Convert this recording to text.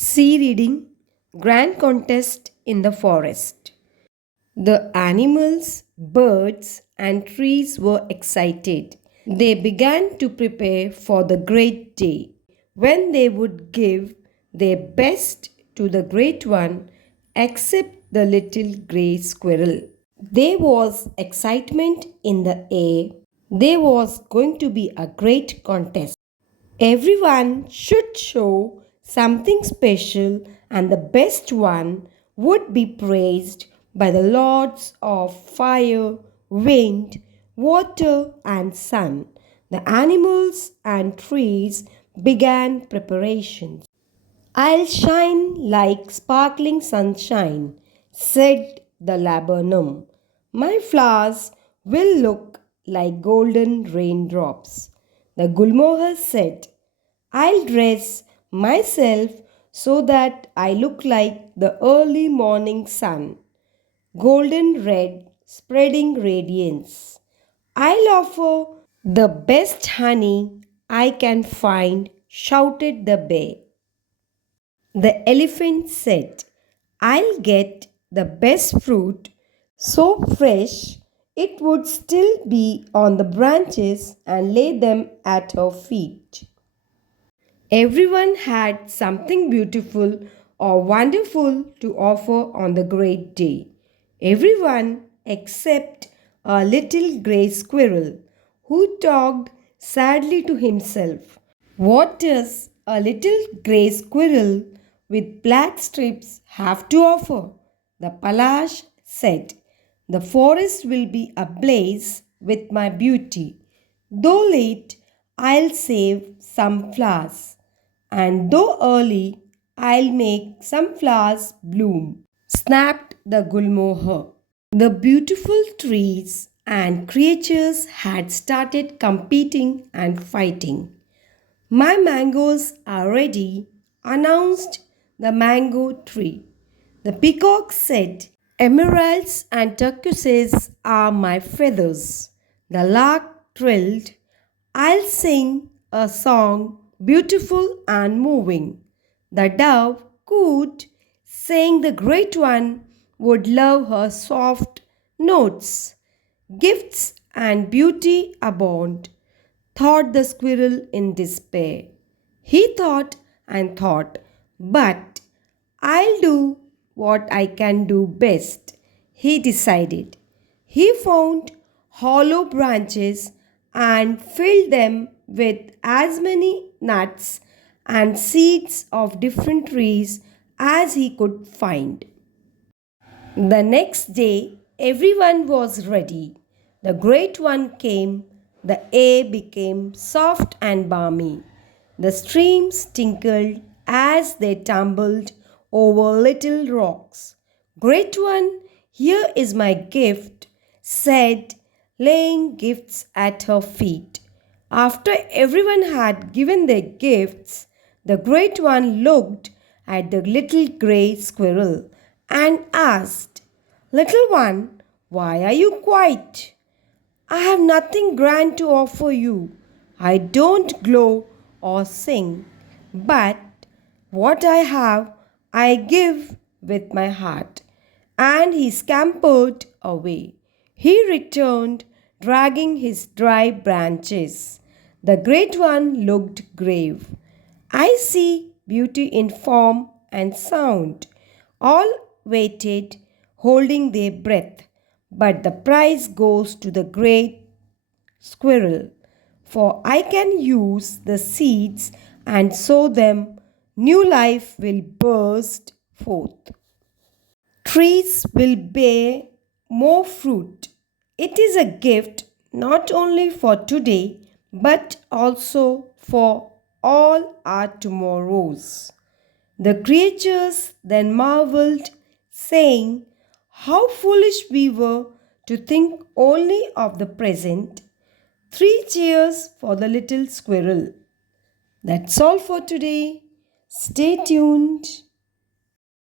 Sea reading grand contest in the forest. The animals, birds, and trees were excited. They began to prepare for the great day when they would give their best to the great one, except the little grey squirrel. There was excitement in the air. There was going to be a great contest. Everyone should show something special, and the best one would be praised by the lords of fire, wind, water, and sun. The animals and trees began preparations. I'll shine like sparkling sunshine, said the laburnum. My flowers will look like golden raindrops. The gulmohar said, I'll dress myself so that I look like the early morning sun, golden red, spreading radiance. I'll offer the best honey I can find, shouted the bear. The elephant said, I'll get the best fruit, so fresh it would still be on the branches, and lay them at her feet. Everyone had something beautiful or wonderful to offer on the great day. Everyone except a little grey squirrel, who talked sadly to himself. What does a little grey squirrel with black strips have to offer? The Palash said, The forest will be ablaze with my beauty. Though late, I'll save some flowers, and though early, I'll make some flowers bloom, snapped the Gulmohar. The beautiful trees and creatures had started competing and fighting. My mangoes are ready, announced the mango tree. The peacock said, Emeralds and turquoises are my feathers. The lark trilled, I'll sing a song beautiful and moving. The dove cooed, saying the great one would love her soft notes. Gifts and beauty abound, thought the squirrel in despair. He thought and thought, but I'll do what I can do best, he decided. He found hollow branches and filled them with as many nuts and seeds of different trees as he could find. The next day, everyone was ready. The great one came. The air became soft and balmy. The streams tinkled as they tumbled over little rocks. Great one, here is my gift, said, laying gifts at her feet. After everyone had given their gifts, the great one looked at the little grey squirrel and asked, Little one, why are you quiet? I have nothing grand to offer you. I don't glow or sing, but what I have, I give with my heart. And he scampered away. He returned, dragging his dry branches. The great one looked grave. I see beauty in form and sound. All waited, holding their breath. But the prize goes to the great squirrel, for I can use the seeds and sow them. New life will burst forth. Trees will bear more fruit. It is a gift not only for today but also for all our tomorrows. The creatures then marveled, saying, How foolish we were to think only of the present. 3 cheers for the little squirrel. That's all for today. Stay tuned.